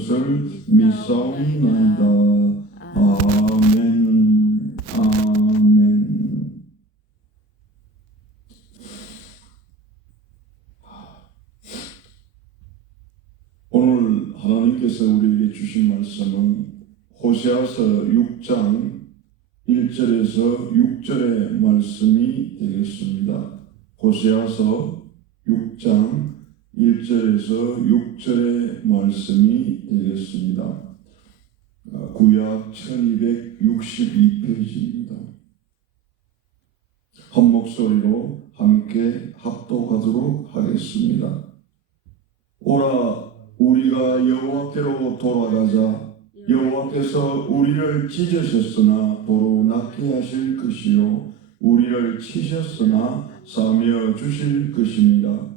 것을 믿사옵나이다. 아멘. 아멘. 오늘 하나님께서 우리에게 주신 말씀은 호세아서 6장 1절에서 6절의 말씀이 되겠습니다. 호세아서 6장 1절에서 6절의 말씀이 되겠습니다. 구약 1262페이지입니다. 한 목소리로 함께 합독하도록 하겠습니다. 오라, 우리가 여호와께로 돌아가자. 여호와께서 우리를 찢으셨으나 도로 낫게 하실 것이요 우리를 치셨으나 싸며 주실 것입니다.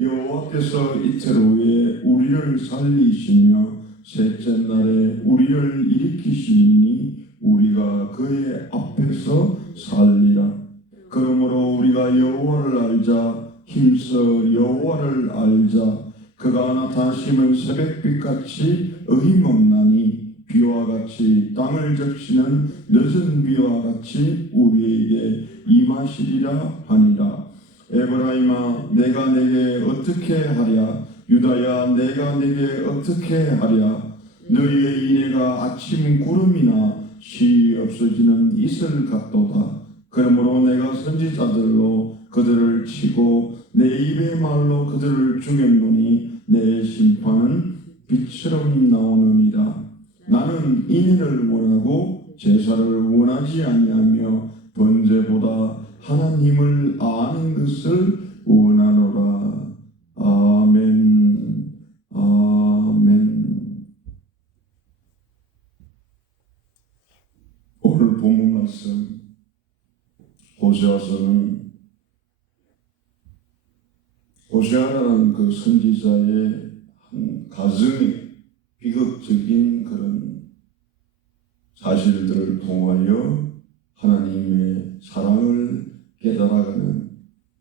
여호와께서 이틀 후에 우리를 살리시며 셋째 날에 우리를 일으키시니 우리가 그의 앞에서 살리라. 그러므로 우리가 여호와를 알자. 힘써 여호와를 알자. 그가 나타나시면 새벽빛같이 어김없나니 비와 같이 땅을 적시는 늦은 비와 같이 우리에게 임하시리라 하니라. 에브라임아, 내가 내게 어떻게 하랴? 유다야, 내가 내게 어떻게 하랴? 너희의 인애가 아침 구름이나 쉬 없어지는 이슬 같도다. 그러므로 내가 선지자들로 그들을 치고 내 입의 말로 그들을 죽였노니 내 심판은 빛처럼 나오느니라. 나는 인애를 원하고 제사를 원하지 아니하며 번제보다 하나님을 아는 것을 원하노라. 아멘. 아멘. 오늘 본문 말씀 호세아서는 호세아라는 그 선지자의 한 가정의 비극적인 그런 사실들을 통하여 하나님의 사랑을 깨달아가는,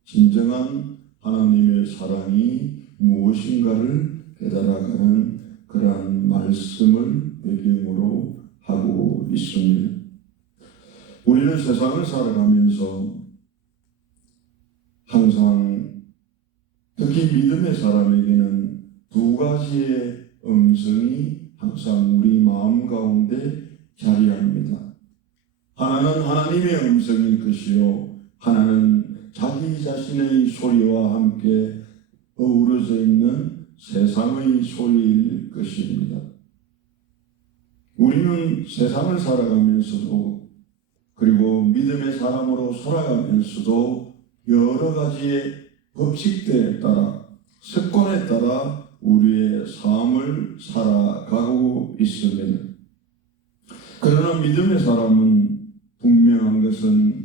진정한 하나님의 사랑이 무엇인가를 깨달아가는 그러한 말씀을 배경으로 하고 있습니다. 우리는 세상을 살아가면서 항상 특히 믿음의 사람에게는 두 가지의 음성이 항상 우리 마음 가운데 자리합니다. 하나는 하나님의 음성일 것이요, 하나는 자기 자신의 소리와 함께 어우러져 있는 세상의 소리일 것입니다. 우리는 세상을 살아가면서도 그리고 믿음의 사람으로 살아가면서도 여러 가지의 법칙들에 따라, 습관에 따라 우리의 삶을 살아가고 있습니다. 그러나 믿음의 사람은 분명한 것은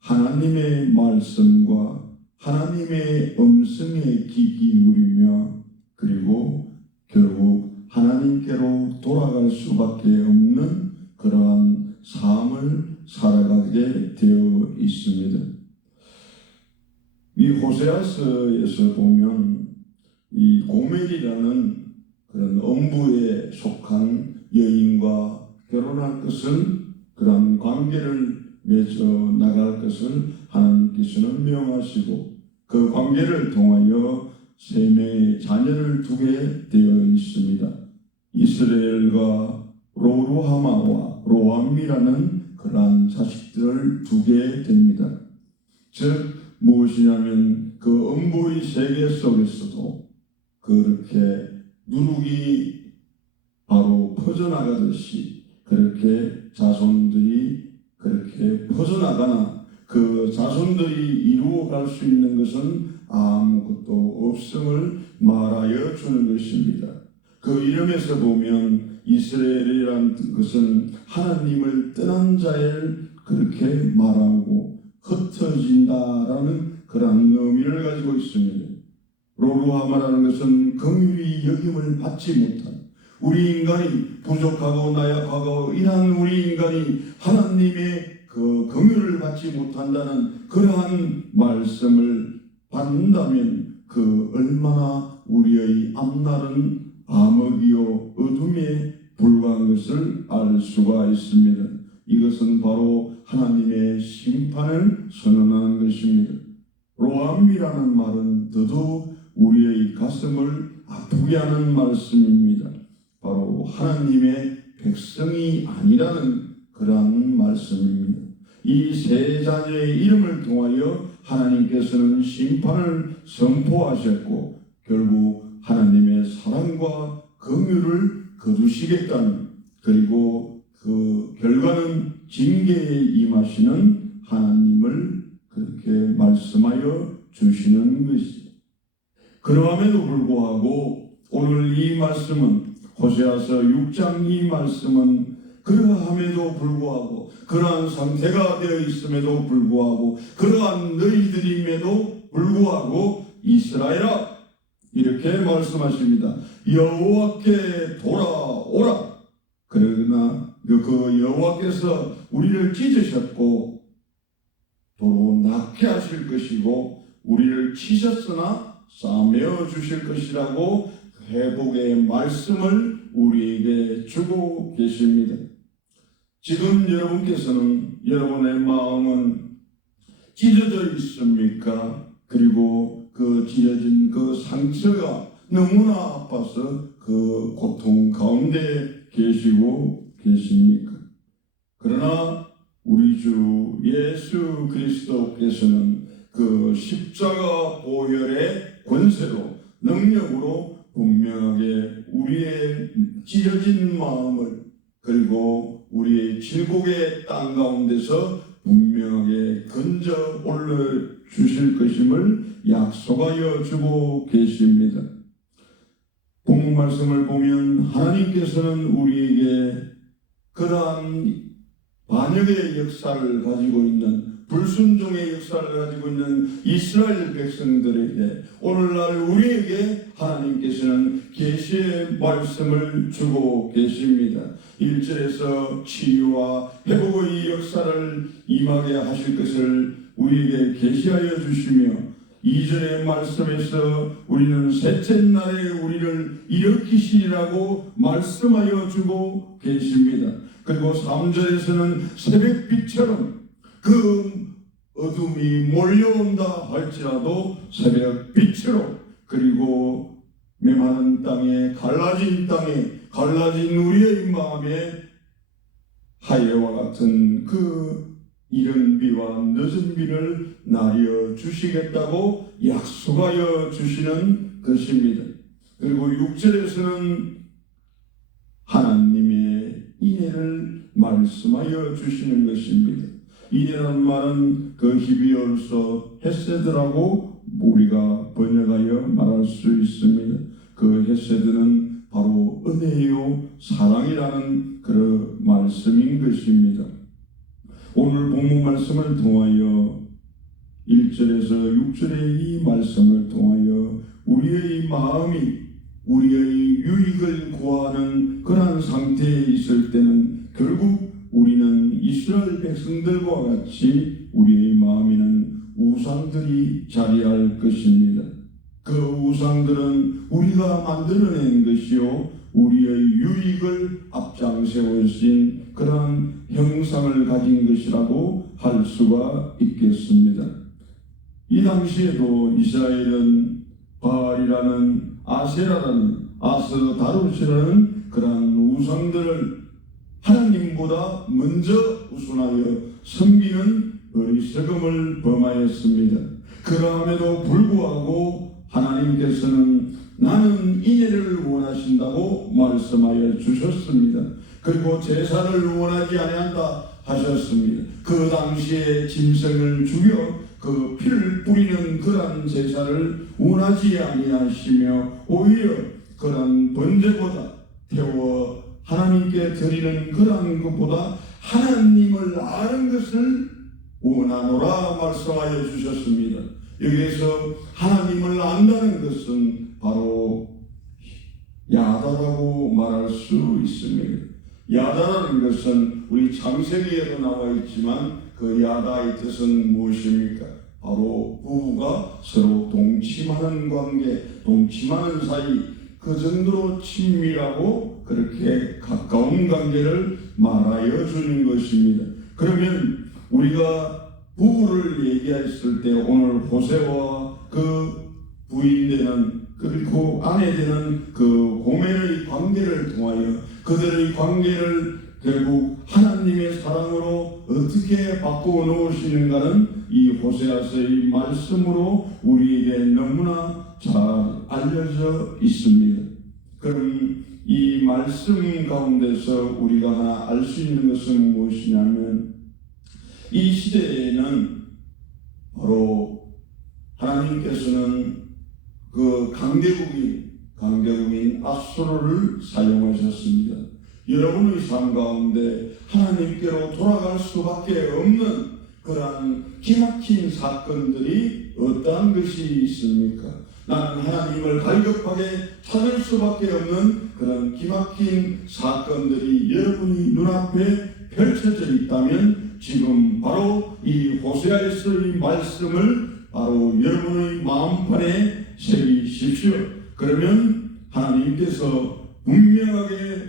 하나님의 말씀과 하나님의 음성에 귀 기울이며 그리고 결국 하나님께로 돌아갈 수밖에 없는 그러한 삶을 살아가게 되어 있습니다. 이 호세아서에서 보면 이 고멜이라는 그런 음부에 속한 여인과 결혼할 것을, 그런 관계를 맺어 나갈 것을 하나님께서는 명하시고 그 관계를 통하여 세 명의 자녀를 두게 되어 있습니다. 이스라엘과 로루하마와 로암이라는 그러한 자식들을 두게 됩니다. 즉 무엇이냐면 그 음부의 세계 속에서도 그렇게 누룩이 바로 퍼져나가듯이 그렇게 자손들이 그렇게 퍼져나가나 그 자손들이 이루어갈 수 있는 것은 아무것도 없음을 말하여 주는 것입니다. 그 이름에서 보면 이스라엘이라는 것은 하나님을 떠난 자를 그렇게 말하고 흩어진다라는 그런 의미를 가지고 있습니다. 로루하마라는 것은 긍휼히 여김을 받지 못한, 우리 인간이 부족하고 나약하고 이러한 우리 인간이 하나님의 그 긍휼을 받지 못한다는 그러한 말씀을 받는다면 그 얼마나 우리의 앞날은 암흑이요 어둠이 있다는 것을 알 수가 있습니다. 이것은 바로 하나님의 심판을 선언하는 것입니다. 로암이라는 말은 더더욱 우리의 가슴을 아프게 하는 말씀입니다. 바로 하나님의 백성이 아니라는 그러한 말씀입니다. 이 세 자녀의 이름을 통하여 하나님께서는 심판을 선포하셨고 결국 하나님의 사랑과 긍휼을 거두시겠다는, 그리고 그 결과는 징계에 임하시는 하나님을 그렇게 말씀하여 주시는 것이죠. 그러함에도 불구하고 오늘 이 말씀은, 호세아서 6장 이 말씀은 그러함에도 불구하고, 그러한 상태가 되어 있음에도 불구하고, 그러한 너희들임에도 불구하고 이스라엘아, 이렇게 말씀하십니다. 여호와께 돌아오라. 그러나 그 여호와께서 우리를 찢으셨고 도로 낳게 하실 것이고 우리를 치셨으나 싸매어 주실 것이라고 회복의 말씀을 우리에게 주고 계십니다. 지금 여러분께서는, 여러분의 마음은 찢어져 있습니까? 그리고 그 찢어진 그 상처가 너무나 아파서 그 고통 가운데 계시고 계십니까? 그러나 우리 주 예수 그리스도께서는 그 십자가 보혈의 권세로, 능력으로 분명하게 우리의 찢어진 마음을, 그리고 우리의 질곡의 땅 가운데서 분명하게 건져 올려 주실 것임을 약속하여 주고 계십니다. 본문 말씀을 보면 하나님께서는 우리에게 그러한 반역의 역사를 가지고 있는, 불순종의 역사를 가지고 있는 이스라엘 백성들에게, 오늘날 우리에게 하나님께서는 계시의 말씀을 주고 계십니다. 1절에서 치유와 회복의 역사를 임하게 하실 것을 우리에게 계시하여 주시며, 2절의 말씀에서 우리는 셋째 날에 우리를 일으키시리라고 말씀하여 주고 계십니다. 그리고 3절에서는 새벽빛처럼 그 어둠이 몰려온다 할지라도 새벽빛으로, 그리고 메마른 땅에, 갈라진 땅에, 갈라진 우리의 마음에 하예와 같은 그 이른 비와 늦은 비를 나려 주시겠다고 약속하여 주시는 것입니다. 그리고 6절에서는 하나님의 인애를 말씀하여 주시는 것입니다. 인애라는 말은 그 히브리어로서 헤세드라고 우리가 번역하여 말할 수 있습니다. 그 헤세드는 바로 은혜요 사랑이라는 그런 말씀인 것입니다. 오늘 본문 말씀을 통하여 1절에서 6절의 이 말씀을 통하여 우리의 마음이 우리의 유익을 구하는 그러한 상태에 있을 때는 결국 우리는 이스라엘 백성들과 같이 우리의 마음에는 우상들이 자리할 것입니다. 그 우상들은 우리가 만들어낸 것이요, 우리의 유익을 앞장세우신 그러한 형상을 가진 것이라고 할 수가 있겠습니다. 이 당시에도 이스라엘은 바알이라는, 아세라라는, 아스다롯이라는 그러한 우상들을 하나님보다 먼저 우선하여 섬기는 어리석음을 범하였습니다. 그러함에도 불구하고 하나님께서는 나는 인애를 원하신다고 말씀하여 주셨습니다. 그리고 제사를 원하지 아니한다 하셨습니다. 그 당시에 짐승을 죽여 그 피를 뿌리는 그러한 제사를 원하지 아니하시며 오히려 그러한 번제보다 태워 하나님께 드리는 그러한 것보다 하나님을 아는 것을 원하노라 말씀하여 주셨습니다. 여기에서 하나님을 안다는 것은 바로 야다라고 말할 수 있습니다. 야다라는 것은 우리 창세기에도 나와 있지만 그 야다의 뜻은 무엇입니까? 바로 부부가 서로 동침하는 관계, 동침하는 사이, 그 정도로 친밀하고 그렇게 가까운 관계를 말하여 주는 것입니다. 그러면 우리가 부부를 얘기했을 때 오늘 호세와 그 부인 되는 그리고 아내 되는 그 고멜의 관계를 통하여 그들의 관계를 결국 하나님의 사랑으로 어떻게 바꾸어 놓으시는가는 이 호세아서의 말씀으로 우리에게 너무나 잘 알려져 있습니다. 그럼 이 말씀 가운데서 우리가 하나 알 수 있는 것은 무엇이냐면 이 시대에는 바로 하나님께서는 그 강대국인 아수르를 사용하셨습니다. 여러분의 삶 가운데 하나님께로 돌아갈 수밖에 없는 그러한 기막힌 사건들이 어떠한 것이 있습니까? 나는 하나님을 갈급하게 찾을 수밖에 없는 그런 기막힌 사건들이 여러분의 눈앞에 펼쳐져 있다면 지금 바로 이 호세아서의 말씀을 바로 여러분의 마음판에 새기십시오. 그러면 하나님께서 분명하게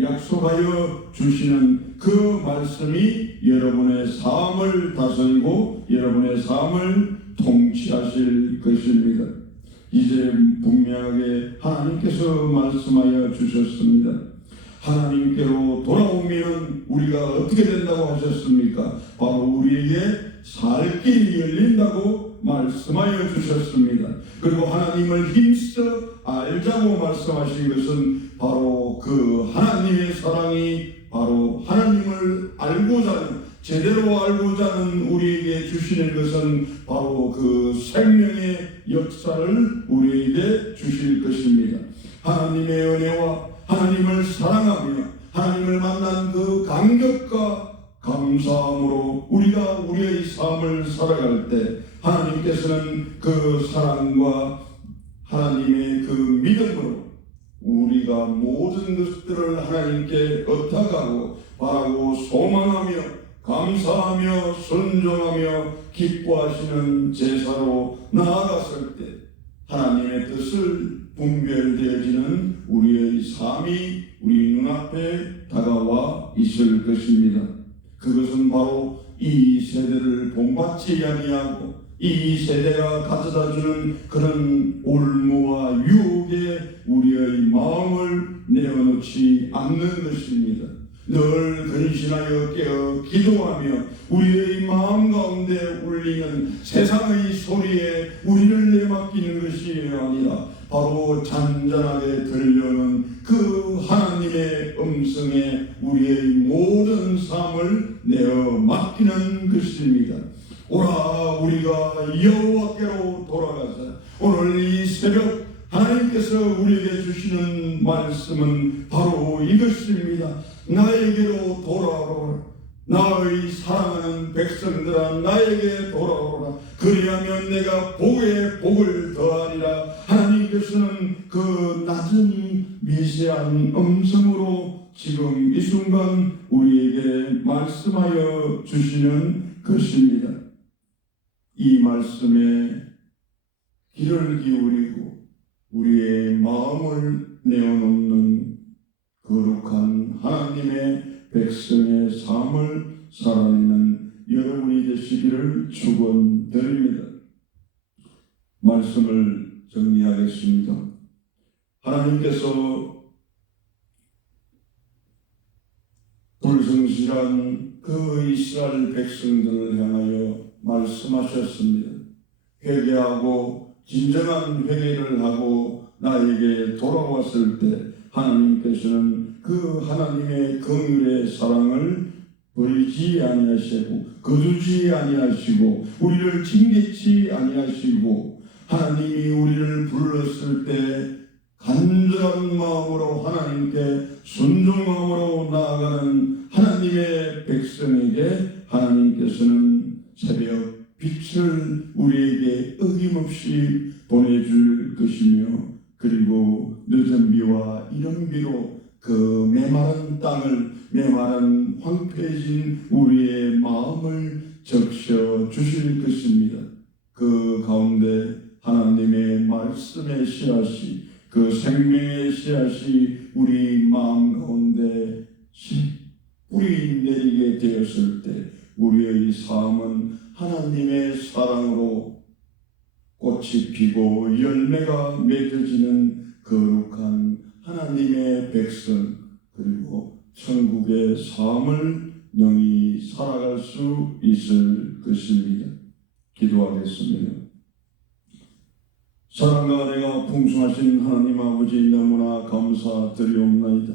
약속하여 주시는 그 말씀이 여러분의 삶을 다스리고 여러분의 삶을 통치하실 것입니다. 이제 분명하게 하나님께서 말씀하여 주셨습니다. 하나님께로 돌아오면 우리가 어떻게 된다고 하셨습니까? 바로 우리에게 살 길이 열린다고 말씀하여 주셨습니다. 그리고 하나님을 힘써 알자고 말씀하신 것은 바로 그 하나님의 사랑이 바로 하나님을 알고자 하는 제대로 알고자 하는 우리에게 주시는 것은 바로 그 생명의 역사를 우리에게 주실 것입니다. 하나님의 은혜와 하나님을 사랑하며 하나님을 만난 그 감격과 감사함으로 우리가 우리의 삶을 살아갈 때 하나님께서는 그 사랑과 하나님의 그 믿음으로 우리가 모든 것들을 하나님께 의탁하고 바라고 소망하며 감사하며 순종하며 기뻐하시는 제사로 나아갔을 때 하나님의 뜻을 분별되어지는 우리의 삶이 우리 눈앞에 다가와 있을 것입니다. 그것은 바로 이 세대를 본받지 아니하고 이 세대가 가져다주는 그런 올무와 유혹에 우리의 마음을 내어놓지 않는 것입니다. 늘 근신하여 깨어 기도하며 우리의 마음 가운데 울리는 세상의 소리에 우리를 내맡기는 것이 아니라 바로 잔잔하게 들려오는 그 하나님의 음성에 우리의 모든 삶을 내어 맡기는 것입니다. 오라 우리가 여호와께로 돌아가자. 오늘 이 새벽 하나님께서 우리에게 주시는 말씀은 바로 이것입니다. 나에게로 돌아오라. 나의 사랑하는 백성들아 나에게 돌아오라. 그리하면 내가 복에 복을 더하리라. 하나님께서는 그 낮은 미세한 음성으로 지금 이 순간 우리에게 말씀하여 주시는 것입니다. 이 말씀에 귀를 기울이고 우리의 마음을 내어놓는 거룩한 하나님의 백성의 삶을 살아내는 여러분이 되시기를 축원드립니다. 말씀을 정리하겠습니다. 하나님께서 불성실한 그 이스라엘 백성들을 향하여 말씀하셨습니다. 회개하고 진정한 회개를 하고 나에게 돌아왔을 때 하나님께서는 그 하나님의 긍휼의 사랑을 버리지 아니하시고 거두지 아니하시고 우리를 징계치 아니하시고 하나님이 우리를 불렀을 때 간절한 마음으로 하나님께 순종함으로 나아가는 하나님의 백성에게 하나님께서는 새벽 빛을 우리에게 어김없이 보내줄 것이며 그리고 늦은 비와 이른 비로 그 메마른 땅을 메마른 황폐해진 우리의 마음을 적셔 주실 것입니다. 그 가운데 하나님의 말씀의 씨앗이 그 생명의 씨앗이 우리 마음 가운데 뿌리 내리게 되었을 때 우리의 삶은 하나님의 사랑으로 꽃이 피고 열매가 맺어지는 거룩한 하나님의 백성, 그리고 천국의 삶을 영이 살아갈 수 있을 것입니다. 기도하겠습니다. 사랑과 은혜가 풍성하신 하나님 아버지, 너무나 감사드리옵나이다.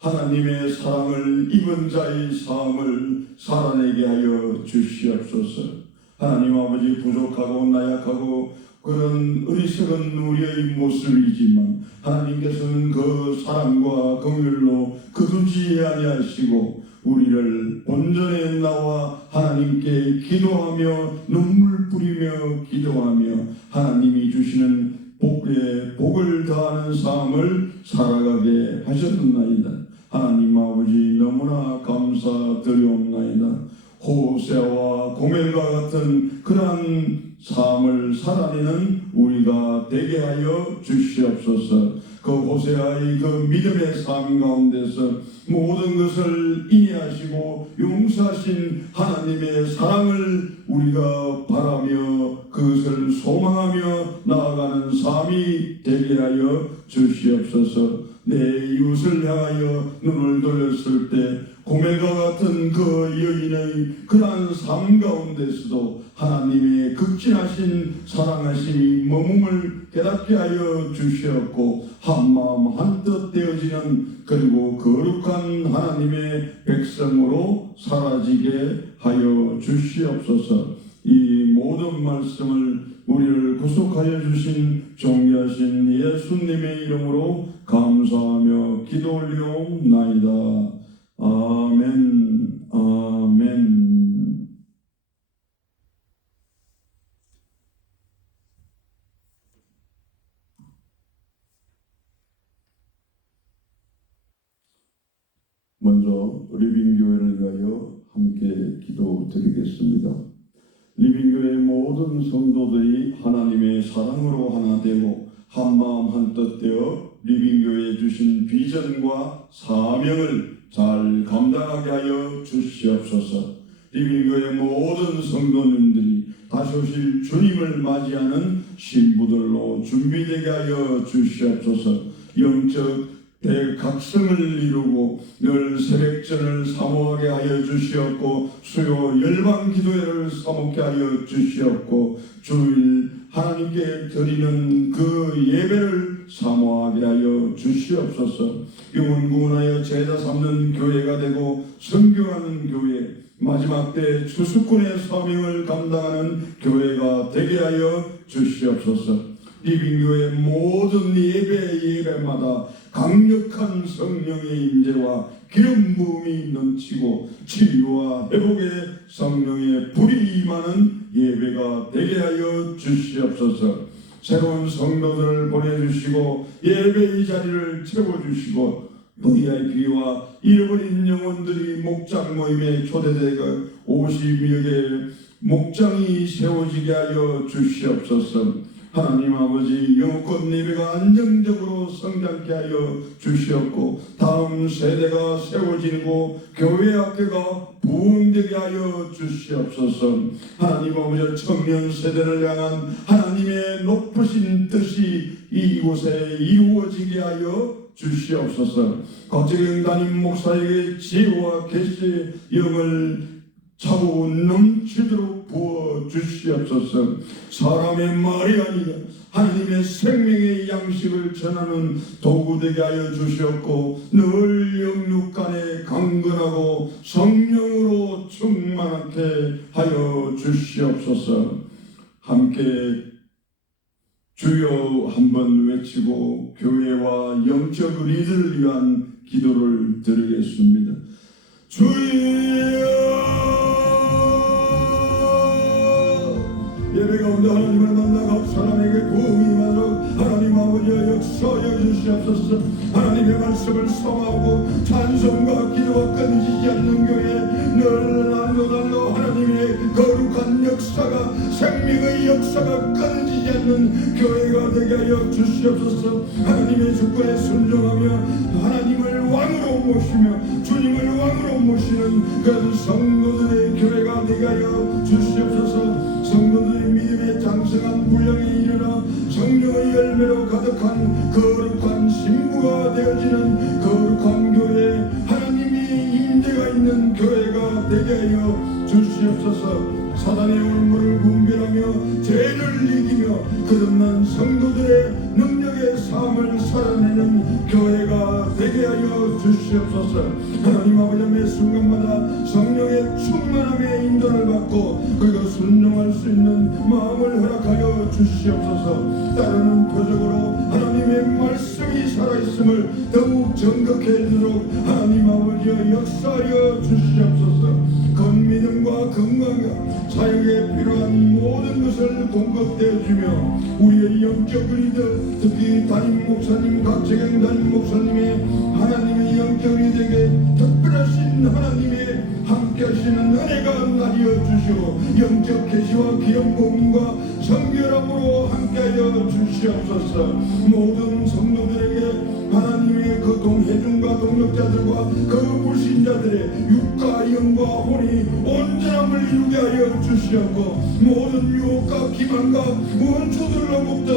하나님의 사랑을 입은 자의 삶을 살아내게 하여 주시옵소서. 하나님 아버지, 부족하고 나약하고 그런 어리석은 우리의 모습이지만 하나님께서는 그 사랑과 긍휼로 거두지 아니하시고 우리를 본전에 나와 하나님께 기도하며 눈물 뿌리며 기도하며 하나님이 주시는 복을 다하는 삶을 살아가게 하셨나이다. 하나님 아버지, 너무나 감사드리옵나이다. 호세와 고멜과 같은 그러한 삶을 살아내는 우리가 되게 하여 주시옵소서. 그 호세아의 그 믿음의 삶 가운데서 모든 것을 인내하시고 용서하신 하나님의 사랑을 우리가 바라며 그것을 소망하며 나아가는 삶이 되게 하여 주시옵소서. 내 이웃을 향하여 눈을 돌렸을 때 고멜과 같은 그 여인의 그러한 삶 가운데서도 하나님의 극진하신 사랑하심이 머금을 깨닫게 하여 주시었고 한마음 한뜻 되어지는 그리고 거룩한 하나님의 백성으로 사라지게 하여 주시옵소서. 이 모든 말씀을 우리를 구속하여 주신 존귀하신 예수님의 이름으로 감사하며 기도 올리옵나이다. 아멘. 아멘. 먼저 리빙교회를 위하여 함께 기도드리겠습니다. 리빙교회 모든 성도들이 하나님의 사랑으로 하나 되고 한마음 한뜻 되어 리빙교회에 주신 비전과 사명을 잘 감당하게 하여 주시옵소서. 리빙교회 모든 성도님들이 다시 오실 주님을 맞이하는 신부들로 준비되게 하여 주시옵소서. 영적 대각성을 이루고 늘 새벽전을 사모하게 하여 주시옵고 수요 열방 기도회를 사모하게 하여 주시옵고 주일 하나님께 드리는 그 예배를 사모하게 하여 주시옵소서. 영원구원하여 제자 삼는 교회가 되고 선교하는 교회, 마지막 때 추수꾼의 사명을 감당하는 교회가 되게 하여 주시옵소서. 리빙교회 모든 예배마다 강력한 성령의 임재와 기름 부음이 넘치고 치유와 회복의 성령의 불이 임하는 예배가 되게 하여 주시옵소서. 새로운 성도들을 보내주시고 예배의 자리를 채워주시고 VIP와 잃어버린 영혼들이 목장 모임에 초대되어 50여 개의 목장이 세워지게 하여 주시옵소서. 하나님 아버지, 영권 예배가 안정적으로 성장케 하여 주시옵고 다음 세대가 세워지고 교회 학교가 부흥되게 하여 주시옵소서. 하나님 아버지, 청년 세대를 향한 하나님의 높으신 뜻이 이곳에 이루어지게 하여 주시옵소서. 곽재경 담임 목사에게 지혜와 계시의 영을 차고 넘치도록 부어 주시옵소서. 사람의 말이 아니라 하나님의 생명의 양식을 전하는 도구 되게 하여 주시옵고 늘 영육간에 강건하고 성령으로 충만하게 하여 주시옵소서. 함께 주여 한번 외치고 교회와 영적 리더를 위한 기도를 드리겠습니다. 주여, 예배 가운데 하나님을 만나 각 사람에게 부흥이 임하도록 하나님 아버지의 역사 역사하여 주시옵소서. 하나님의 말씀을 성하고 찬송과 기도가 끊이지 않는 교회, 늘 날로 하나님의 거룩한 역사가, 생명의 역사가 끊이지 않는 교회가 되게 하여 주시옵소서. 하나님의 주권에 순종하며 하나님을 왕으로 모시며 주님을 왕으로 모시는 그런 성도들의 교회가 되게 하여 주시옵소서. 성도들의 믿음의 장성한 분량에 이르러 성령의 열매로 가득한 거룩한 신부가 되어지는 거룩한 교회, 하나님이 임재가 있는 교회가 되게 하여 주시옵소서. 사단의 올무를 분별하며 죄를 이기며 거듭난 성도들의 능력의 삶을 살아내는 교회가 되게 하여 주시옵소서. 하나님 아버지, 매 순간마다 성령의 충만함의 인도를 받고 그가 순종할 수 있는 마음을 허락하여 주시옵소서. 따르는 표적으로 하나님의 말씀이 살아있음을 더욱 정극해지도록 하나님 아버지여 역사하여 주시옵소서. 믿음과 건강과 사역에 필요한 모든 것을 공급되어 주며 우리의 영적 리더, 특히 담임 목사님, 각재경 담임 목사님의 하나님의 영적 리더에게 특별하신 하나님의 함께 하시는 은혜가 나뉘어 주시고 영적 계시와 기름 부음과 성결함으로 함께하여 주시옵소서. 모든 성도들에게 하나님의 그 동해중과 동력자들과 그 불신자들의 육과 영과 혼이 온전함을 이루게 하여 주시옵고 모든 유혹과 기만과 원수들로부터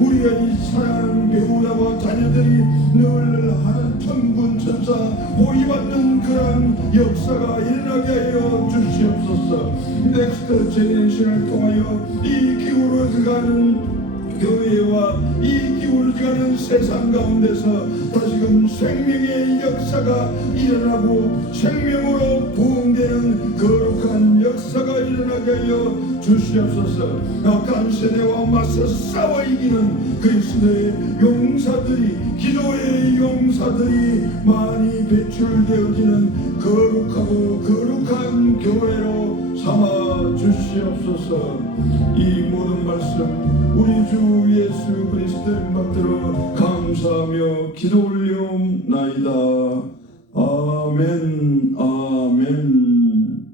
우리의 사랑하는 배우자와 자녀들이 늘 하는 천군 천사 호위받는 그런 역사가 일어나게 하여 주시옵소서. 넥스트 제네레이션을 통하여 이 기울어가는 교회와 이 기울어가는 세상 가운데서 다시금 생명의 역사가 일어나고 생명으로 부흥되는 거룩한 역사가 일어나게 하여 주시옵소서. 악한 세대와 맞서 싸워 이기는 그리스도의 용사들이, 기도의 용사들이 많이 배출되어지는 거룩하고 거룩한 교회로 삼아 주시옵소서. 이 모든 말씀 우리 주 예수 그리스도의 받들어 감사하며 기도 올리옵나이다. 아멘. 아멘.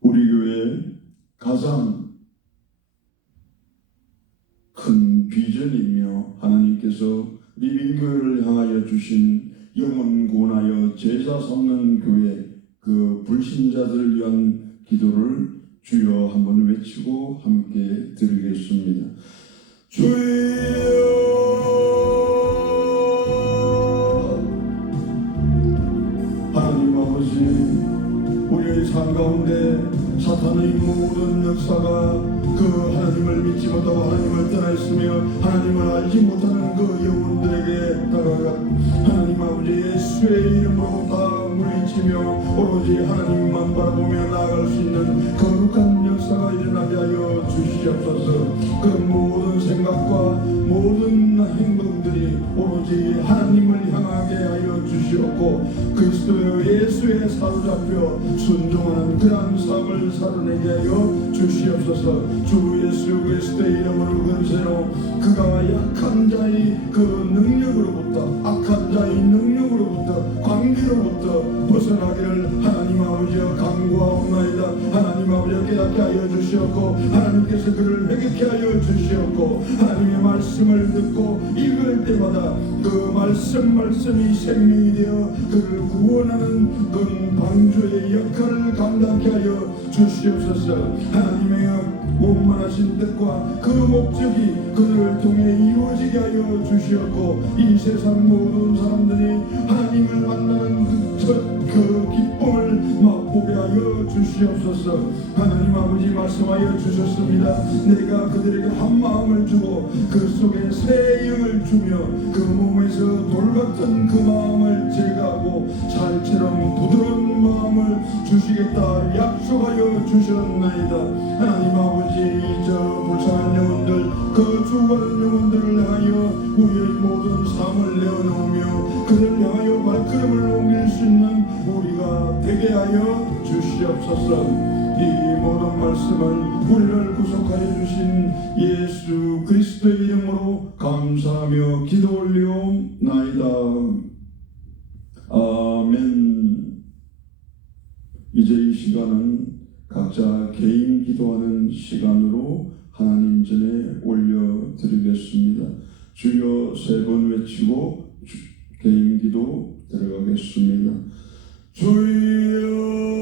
우리 교회의 가장 큰 비전이며 하나님께서 리빙교회를 향하여 주신 영혼 구원하여 제사 삼는 교회, 그 불신자들을 위한 기도를 주여 한번 외치고 함께 드리겠습니다. 주여, 하나님 아버지, 우리의 삶 가운데 사탄의 모든 역사가 그 하나님을 믿지 못하고 하나님을 떠나 있으며 하나님을 알지 못하는 그 영혼들에게 다가가 하나님 아버지 예수의 이름으로 다 물리치며 오로지 하나님만 바라보며 나아갈 수 있는 거룩한 역사가 일어나게 하여 주시옵소서. 그 모든 생각과 모든 행동들이 오로지 하나님을 향하게 하여 주시옵고 그리스도 예수에 사로잡혀 순종하는 그러한 삶을 살아내게 하여 주시옵소서. 주 예수 그리스도의 이름으로 근세로 그가 약한 자의 그 능력으로부터 악한 자의 능력으로부터 관계로부터 벗어나기를 하나님 아버지여 간구하옵나이다. 하나님 아버지여 깨닫게 하여 주시옵고 하나님께서 그를 회개케 하여 주시옵고 하나님의 말씀을 듣고 읽을 때마다 그 말씀이 생명이 되어 그를 구원하는 그 방주의 역할을 감당케 하여 주시옵소서. 하나님의 원만하신 뜻과 그 목적이 그들을 통해 이루어지게 하여 주시옵고 이 세상 모든 사람들이 하나님을 만나는 그 기쁨을 맛보게 하여 주시옵소서. 하나님 아버지 말씀하여 주셨습니다. 내가 그들에게 한 마음을 주고 그 속에 새 영을 주며 그 몸에서 돌같은 그 마음을 제거하고 살처럼 부드러운 마음을 주시겠다 약속하여 주셨나이다. 하나님 아버지 저 불쌍한 영혼들 그 죽어가는 영혼들을 향하여 우리의 모든 삶을 내어놓으며 그들 향하여 발걸음을 옮길 수 있는 우리가 되게 하여 주시옵소서. 이 모든 말씀을 우리를 구속하여 주신 예수 그리스도의 이름으로 감사하며 기도 올리옵나이다. 아멘. 이제 이 시간은 각자 개인 기도하는 시간으로 하나님 전에 올려드리겠습니다. 주여 세 번 외치고 개인 기도 들어가겠습니다. 주여